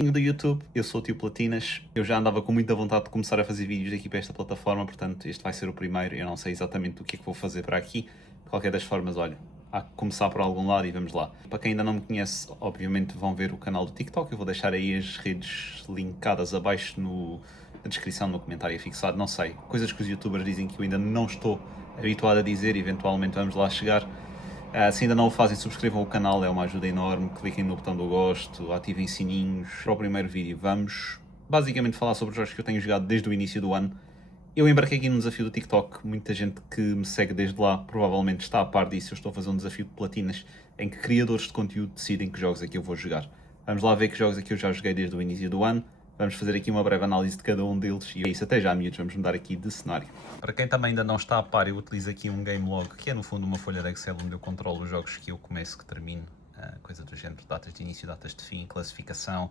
Do YouTube, eu sou o Tio Platinas, eu já andava com muita vontade de começar a fazer vídeos aqui para esta plataforma, portanto este vai ser o primeiro, eu não sei exatamente o que é que vou fazer para aqui, de qualquer das formas, olha, há que começar por algum lado e vamos lá. Para quem ainda não me conhece, obviamente vão ver o canal do TikTok, eu vou deixar aí as redes linkadas abaixo na descrição, no comentário fixado, não sei, coisas que os youtubers dizem que eu ainda não estou habituado a dizer, eventualmente vamos lá chegar. Se ainda não o fazem, subscrevam o canal, é uma ajuda enorme. Cliquem no botão do gosto, ativem sininhos. Para o primeiro vídeo, vamos basicamente falar sobre os jogos que eu tenho jogado desde o início do ano. Eu embarquei aqui no desafio do TikTok. Muita gente que me segue desde lá provavelmente está a par disso. Eu estou a fazer um desafio de platinas em que criadores de conteúdo decidem que jogos é que eu vou jogar. Vamos lá ver que jogos é que eu já joguei desde o início do ano. Vamos fazer aqui uma breve análise de cada um deles e é isso, até já, miúdos, vamos mudar aqui de cenário. Para quem também ainda não está a par, eu utilizo aqui um Game Log, que é no fundo uma folha de Excel onde eu controlo os jogos que eu começo, que termino, coisa do género, datas de início, datas de fim, classificação.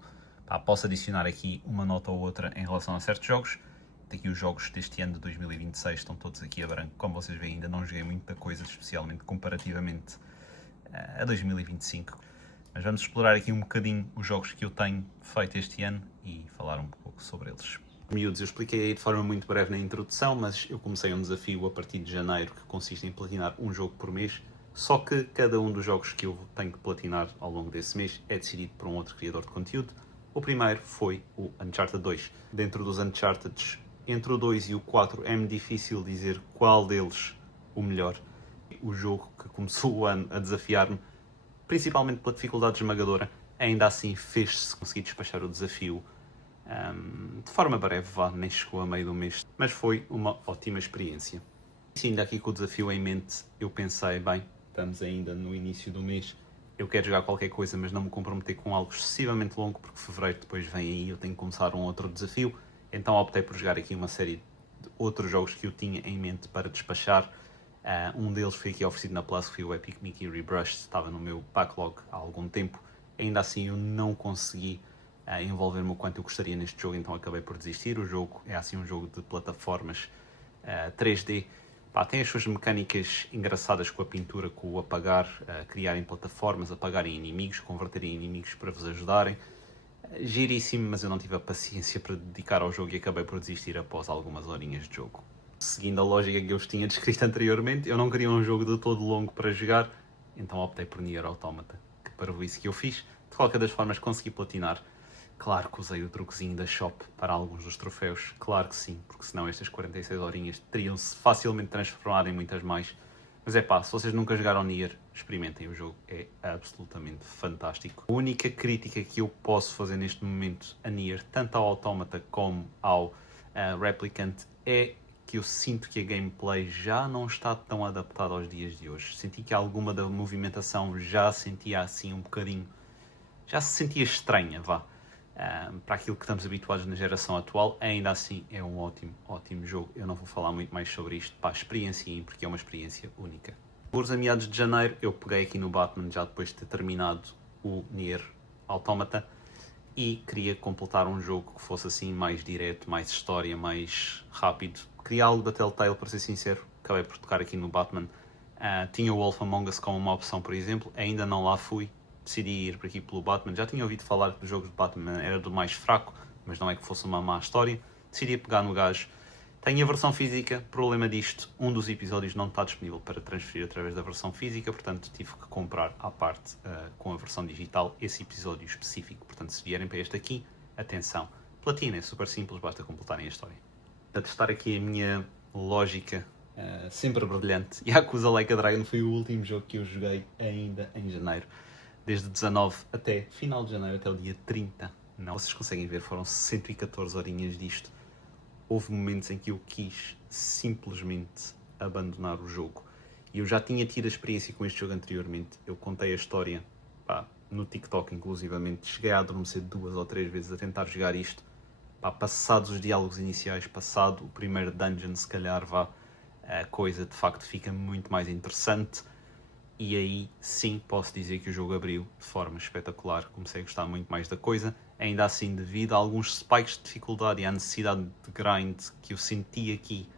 Posso adicionar aqui uma nota ou outra em relação a certos jogos. Aqui os jogos deste ano de 2026 estão todos aqui a branco, como vocês veem ainda não joguei muita coisa, especialmente comparativamente a 2025. Mas vamos explorar aqui um bocadinho os jogos que eu tenho feito este ano e falar um pouco sobre eles. Miúdos, eu expliquei aí de forma muito breve na introdução, mas eu comecei um desafio a partir de janeiro que consiste em platinar um jogo por mês, só que cada um dos jogos que eu tenho que platinar ao longo desse mês é decidido por um outro criador de conteúdo. O primeiro foi o Uncharted 2. Dentro dos Uncharted, entre o 2 e o 4 é-me difícil dizer qual deles o melhor. O jogo que começou o ano a desafiar-me, principalmente pela dificuldade esmagadora, ainda assim fez-se conseguir despachar o desafio de forma breve, nem chegou a meio do mês, mas foi uma ótima experiência. E ainda aqui com o desafio em mente, eu pensei, bem, estamos ainda no início do mês, eu quero jogar qualquer coisa, mas não me comprometer com algo excessivamente longo, porque fevereiro depois vem aí, eu tenho que começar um outro desafio, então optei por jogar aqui uma série de outros jogos que eu tinha em mente para despachar. Um deles foi aqui oferecido na Plus, que foi o Epic Mickey Rebrushed, estava no meu backlog há algum tempo, ainda assim eu não consegui envolver-me o quanto eu gostaria neste jogo, então acabei por desistir. O jogo é assim um jogo de plataformas 3D, tem as suas mecânicas engraçadas com a pintura, com o apagar, criarem plataformas, apagarem inimigos, converterem inimigos para vos ajudarem. Giríssimo, mas eu não tive a paciência para dedicar ao jogo e acabei por desistir após algumas horinhas de jogo. Seguindo a lógica que eu vos tinha descrito anteriormente, eu não queria um jogo de todo longo para jogar, então optei por Nier Automata, que para isso que eu fiz. De qualquer das formas consegui platinar. Claro que usei o truquezinho da Shop para alguns dos troféus, claro que sim, porque senão estas 46 horinhas teriam-se facilmente transformado em muitas mais. Mas se vocês nunca jogaram Nier, experimentem, o jogo é absolutamente fantástico. A única crítica que eu posso fazer neste momento a Nier, tanto ao Automata como ao Replicant, é que eu sinto que a gameplay já não está tão adaptada aos dias de hoje. Senti que alguma da movimentação já sentia assim um bocadinho, já se sentia estranha, para aquilo que estamos habituados na geração atual. Ainda assim é um ótimo jogo. Eu não vou falar muito mais sobre isto, experienciem, porque é uma experiência única. Por a meados de janeiro eu peguei aqui no Batman, já depois de ter terminado o Nier Automata, e queria completar um jogo que fosse assim mais direto, mais história, mais rápido. Queria algo da Telltale, para ser sincero, acabei por tocar aqui no Batman. Tinha o Wolf Among Us como uma opção, por exemplo, ainda não lá fui, decidi ir por aqui pelo Batman. Já tinha ouvido falar que o jogo de Batman era do mais fraco, mas não é que fosse uma má história. Decidi pegar no gajo. Tenho a versão física, problema disto, um dos episódios não está disponível para transferir através da versão física, portanto tive que comprar à parte com a versão digital esse episódio específico. Portanto, se vierem para este aqui, atenção, platina é super simples, basta completarem a história. A testar aqui a minha lógica sempre brilhante, Yakuza Like a Dragon foi o último jogo que eu joguei ainda em janeiro, desde 19 até final de janeiro, até o dia 30. Não, vocês conseguem ver, foram 114 horinhas disto. Houve momentos em que eu quis simplesmente abandonar o jogo. E eu já tinha tido a experiência com este jogo anteriormente. Eu contei a história no TikTok, inclusivamente. Cheguei a adormecer 2 ou 3 vezes a tentar jogar isto. Passados os diálogos iniciais, passado o primeiro dungeon, se calhar a coisa de facto fica muito mais interessante. E aí sim posso dizer que o jogo abriu de forma espetacular, comecei a gostar muito mais da coisa, ainda assim devido a alguns spikes de dificuldade e à necessidade de grind que eu senti aqui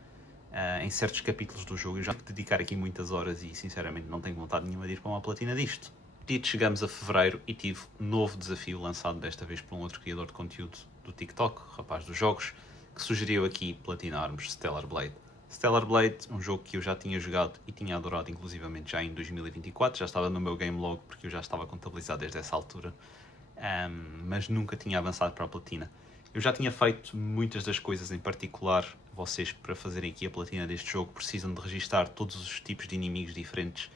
em certos capítulos do jogo. Eu já vou dedicar aqui muitas horas e sinceramente não tenho vontade nenhuma de ir para uma platina disto. Dito chegamos a fevereiro e tive um novo desafio lançado desta vez por um outro criador de conteúdo do TikTok, rapaz dos jogos, que sugeriu aqui platinarmos Stellar Blade. Stellar Blade, um jogo que eu já tinha jogado e tinha adorado inclusivamente já em 2024, já estava no meu game log porque eu já estava contabilizado desde essa altura, mas nunca tinha avançado para a platina. Eu já tinha feito muitas das coisas, em particular, vocês para fazerem aqui a platina deste jogo precisam de registar todos os tipos de inimigos diferentes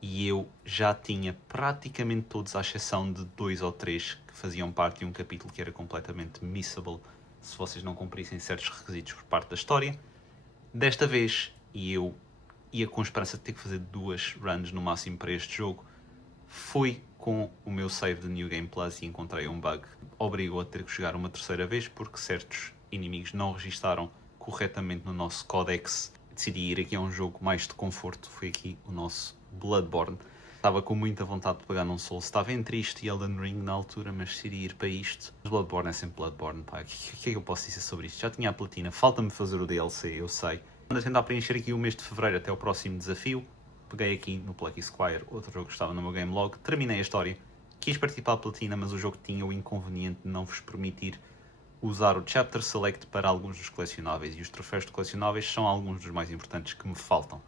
e eu já tinha praticamente todos, à exceção de 2 ou 3 que faziam parte de um capítulo que era completamente missable se vocês não cumprissem certos requisitos por parte da história. Desta vez, e eu ia com esperança de ter que fazer 2 runs no máximo para este jogo, fui com o meu save de New Game Plus e encontrei um bug. Obrigou a ter que jogar uma terceira vez porque certos inimigos não registaram corretamente no nosso codex. Decidi ir aqui a um jogo mais de conforto, foi aqui o nosso Bloodborne. Estava com muita vontade de pegar num Souls, estava entre isto e Elden Ring na altura, mas decidi ir para isto. Mas Bloodborne é sempre Bloodborne, pá. O que é que eu posso dizer sobre isto? Já tinha a platina, falta-me fazer o DLC, eu sei. Ando a tentar preencher aqui o mês de fevereiro até o próximo desafio. Peguei aqui no Plucky Squire, outro jogo que estava no meu game log, terminei a história, quis partir para a platina, mas o jogo tinha o inconveniente de não vos permitir usar o Chapter Select para alguns dos colecionáveis, e os troféus de colecionáveis são alguns dos mais importantes que me faltam.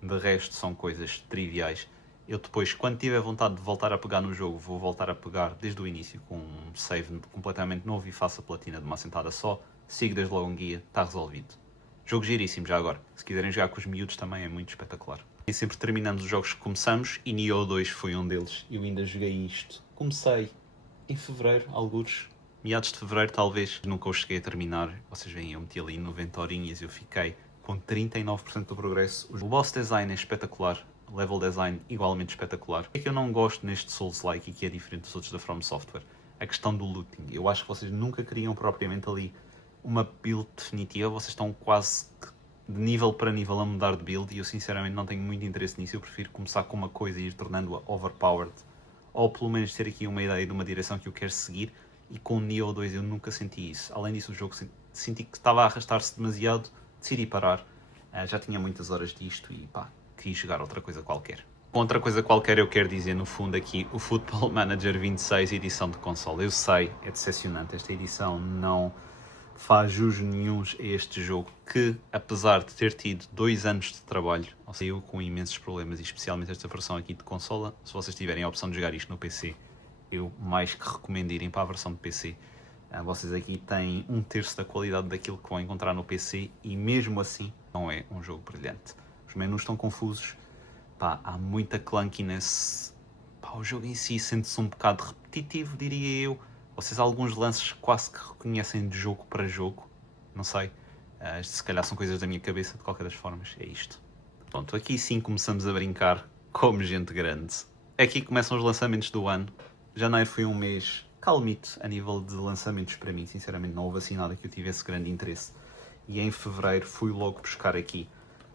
De resto são coisas triviais. Eu depois, quando tiver vontade de voltar a pegar no jogo, vou voltar a pegar desde o início com um save completamente novo e faço a platina de uma sentada só, sigo desde logo um guia, está resolvido. Jogo giríssimo já agora, se quiserem jogar com os miúdos também é muito espetacular. E sempre terminamos os jogos que começamos e Nioh 2 foi um deles. Eu ainda joguei isto. Comecei em fevereiro, algures, meados de fevereiro talvez. Nunca o cheguei a terminar. Vocês veem, eu meti ali 90 horinhas e eu fiquei com 39% do progresso. O boss design é espetacular. O level design igualmente espetacular. O que é que eu não gosto neste Souls-like e que é diferente dos outros da From Software? A questão do looting. Eu acho que vocês nunca criam propriamente ali uma build definitiva. Vocês estão quase de nível para nível a mudar de build e eu sinceramente não tenho muito interesse nisso. Eu prefiro começar com uma coisa e ir tornando-a overpowered, ou pelo menos ter aqui uma ideia de uma direção que eu quero seguir, e com o Nioh 2 eu nunca senti isso. Além disso, o jogo senti que estava a arrastar-se demasiado, decidi parar. Já tinha muitas horas disto e pá, queria jogar outra coisa qualquer. Com outra coisa qualquer eu quero dizer no fundo aqui o Football Manager 26 edição de console. Eu sei, é decepcionante, esta edição não faz jus nenhuns a este jogo que, apesar de ter tido 2 anos de trabalho, saiu com imensos problemas, e especialmente esta versão aqui de consola. Se vocês tiverem a opção de jogar isto no PC, eu mais que recomendo irem para a versão de PC. Vocês aqui têm 1/3 da qualidade daquilo que vão encontrar no PC e mesmo assim não é um jogo brilhante. Os menus estão confusos, pá, há muita clunkiness, pá, o jogo em si sente-se um bocado repetitivo, diria eu. Vocês alguns lances quase que reconhecem de jogo para jogo, não sei, se calhar são coisas da minha cabeça, de qualquer das formas, é isto. Pronto, aqui sim começamos a brincar como gente grande. Aqui começam os lançamentos do ano. Janeiro foi um mês calmito a nível de lançamentos para mim, sinceramente não houve assim nada que eu tivesse grande interesse. E em fevereiro fui logo buscar aqui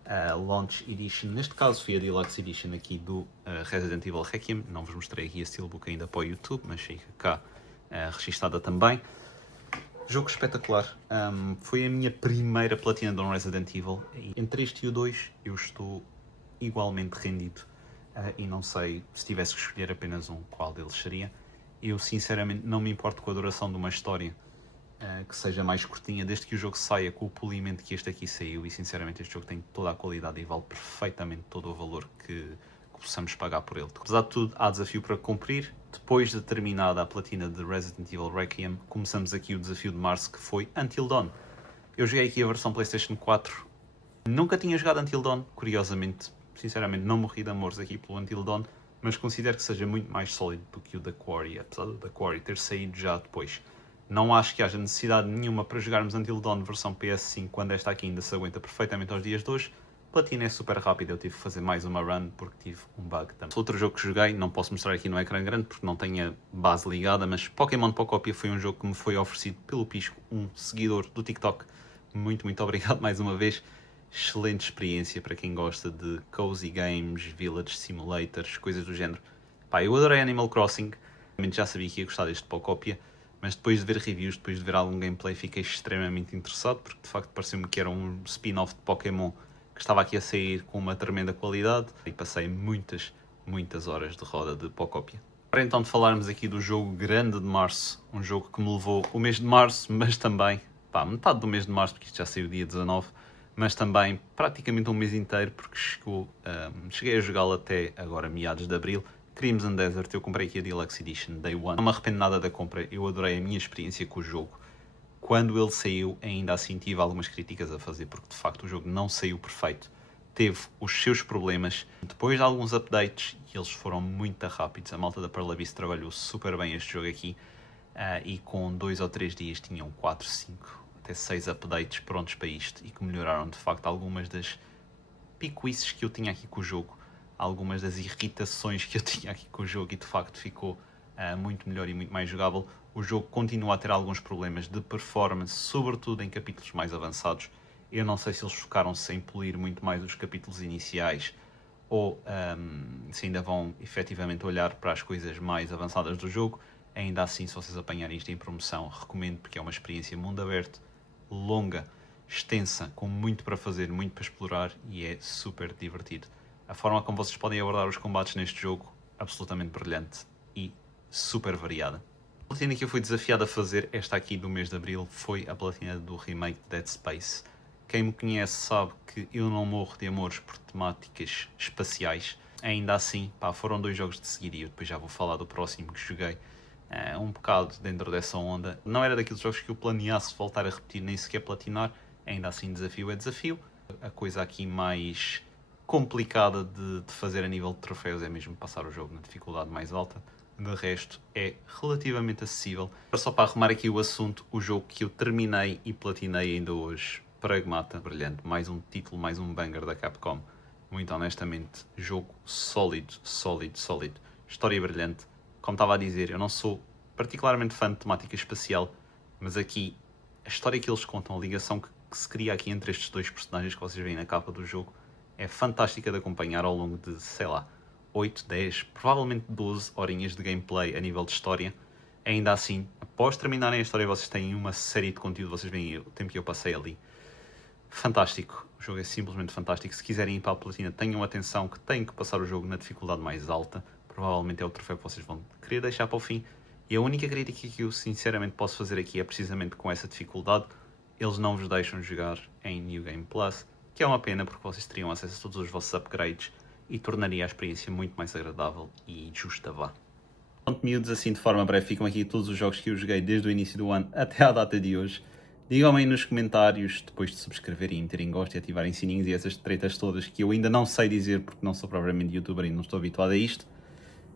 a Launch Edition, neste caso foi a Deluxe Edition aqui do Resident Evil Requiem. Não vos mostrei aqui a Steelbook ainda para o YouTube, mas fica cá registada também. Jogo espetacular. Foi a minha primeira platina de um Resident Evil. Entre este e o 2 eu estou igualmente rendido. E não sei, se tivesse que escolher apenas um, qual deles seria. Eu sinceramente não me importo com a duração de uma história que seja mais curtinha, desde que o jogo saia com o polimento que este aqui saiu, e sinceramente este jogo tem toda a qualidade e vale perfeitamente todo o valor que possamos pagar por ele. Apesar de tudo, há desafio para cumprir. Depois de terminada a platina de Resident Evil Requiem, começamos aqui o desafio de março, que foi Until Dawn. Eu joguei aqui a versão PlayStation 4, nunca tinha jogado Until Dawn, curiosamente. Sinceramente não morri de amores aqui pelo Until Dawn, mas considero que seja muito mais sólido do que o The Quarry, apesar do The Quarry ter saído já depois. Não acho que haja necessidade nenhuma para jogarmos Until Dawn versão PS5 quando esta aqui ainda se aguenta perfeitamente aos dias de hoje. Platina é super rápida, eu tive que fazer mais uma run porque tive um bug também. Outro jogo que joguei, não posso mostrar aqui no ecrã grande porque não tenho a base ligada, mas Pokémon Pocopia foi um jogo que me foi oferecido pelo Pisco, um seguidor do TikTok. Muito obrigado mais uma vez. Excelente experiência para quem gosta de cozy games, village simulators, coisas do género. Pá, eu adorei Animal Crossing, já sabia que ia gostar deste Pocopia, mas depois de ver reviews, depois de ver algum gameplay, fiquei extremamente interessado, porque de facto pareceu-me que era um spin-off de Pokémon que estava aqui a sair com uma tremenda qualidade, e passei muitas muitas horas de roda de Pocópia. Para então de falarmos aqui do jogo grande de março, um jogo que me levou o mês de março, mas também, metade do mês de março, porque isto já saiu dia 19, mas também praticamente um mês inteiro, porque cheguei a jogá-lo até agora, meados de abril. Crimson Desert, eu comprei aqui a Deluxe Edition, Day One. Não me arrependo nada da compra, eu adorei a minha experiência com o jogo. Quando ele saiu, ainda assim tive algumas críticas a fazer, porque de facto o jogo não saiu perfeito. Teve os seus problemas. Depois de alguns updates, e eles foram muito rápidos, a malta da Pearl Abyss trabalhou super bem este jogo aqui, e com 2 ou 3 dias tinham 4, 5, até 6 updates prontos para isto, e que melhoraram de facto algumas das picuices que eu tinha aqui com o jogo, algumas das irritações que eu tinha aqui com o jogo, e de facto ficou muito melhor e muito mais jogável. O jogo continua a ter alguns problemas de performance, sobretudo em capítulos mais avançados. Eu não sei se eles focaram-se em polir muito mais os capítulos iniciais ou se ainda vão efetivamente olhar para as coisas mais avançadas do jogo. Ainda assim, se vocês apanharem isto em promoção, recomendo, porque é uma experiência mundo aberto, longa, extensa, com muito para fazer, muito para explorar, e é super divertido. A forma como vocês podem abordar os combates neste jogo, absolutamente brilhante e super variada. A platina que eu fui desafiado a fazer, esta aqui do mês de abril, foi a platina do remake de Dead Space. Quem me conhece sabe que eu não morro de amores por temáticas espaciais. Ainda assim, foram 2 jogos de seguida, e eu depois já vou falar do próximo que joguei. Um bocado dentro dessa onda. Não era daqueles jogos que eu planeasse voltar a repetir, nem sequer platinar. Ainda assim, desafio é desafio. A coisa aqui mais complicada de fazer a nível de troféus é mesmo passar o jogo na dificuldade mais alta. De resto, é relativamente acessível. Só para arrumar aqui o assunto, o jogo que eu terminei e platinei ainda hoje, Pragmata, brilhante. Mais um título, mais um banger da Capcom. Muito honestamente, jogo sólido, sólido, sólido. História brilhante. Como estava a dizer, eu não sou particularmente fã de temática espacial, mas aqui a história que eles contam, a ligação que se cria aqui entre estes 2 personagens que vocês veem na capa do jogo, é fantástica de acompanhar ao longo de, sei lá, 8, 10, provavelmente 12 horinhas de gameplay a nível de história. Ainda assim, após terminarem a história, vocês têm uma série de conteúdo, vocês veem o tempo que eu passei ali. Fantástico, o jogo é simplesmente fantástico. Se quiserem ir para a platina, tenham atenção que têm que passar o jogo na dificuldade mais alta. Provavelmente é o troféu que vocês vão querer deixar para o fim. E a única crítica que eu sinceramente posso fazer aqui é precisamente com essa dificuldade. Eles não vos deixam jogar em New Game Plus, que é uma pena, porque vocês teriam acesso a todos os vossos upgrades e tornaria a experiência muito mais agradável e justa, vá. Pronto, miúdos, assim de forma breve, ficam aqui todos os jogos que eu joguei desde o início do ano até à data de hoje. Digam-me aí nos comentários, depois de subscreverem, terem gosto e ativarem sininhos e essas tretas todas que eu ainda não sei dizer porque não sou propriamente youtuber e não estou habituado a isto.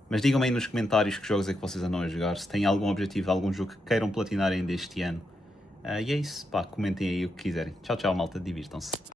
Mas digam-me aí nos comentários que jogos é que vocês andam a jogar, se têm algum objetivo, algum jogo que queiram platinar ainda este ano. E é isso, comentem aí o que quiserem. Tchau, tchau, malta, divirtam-se.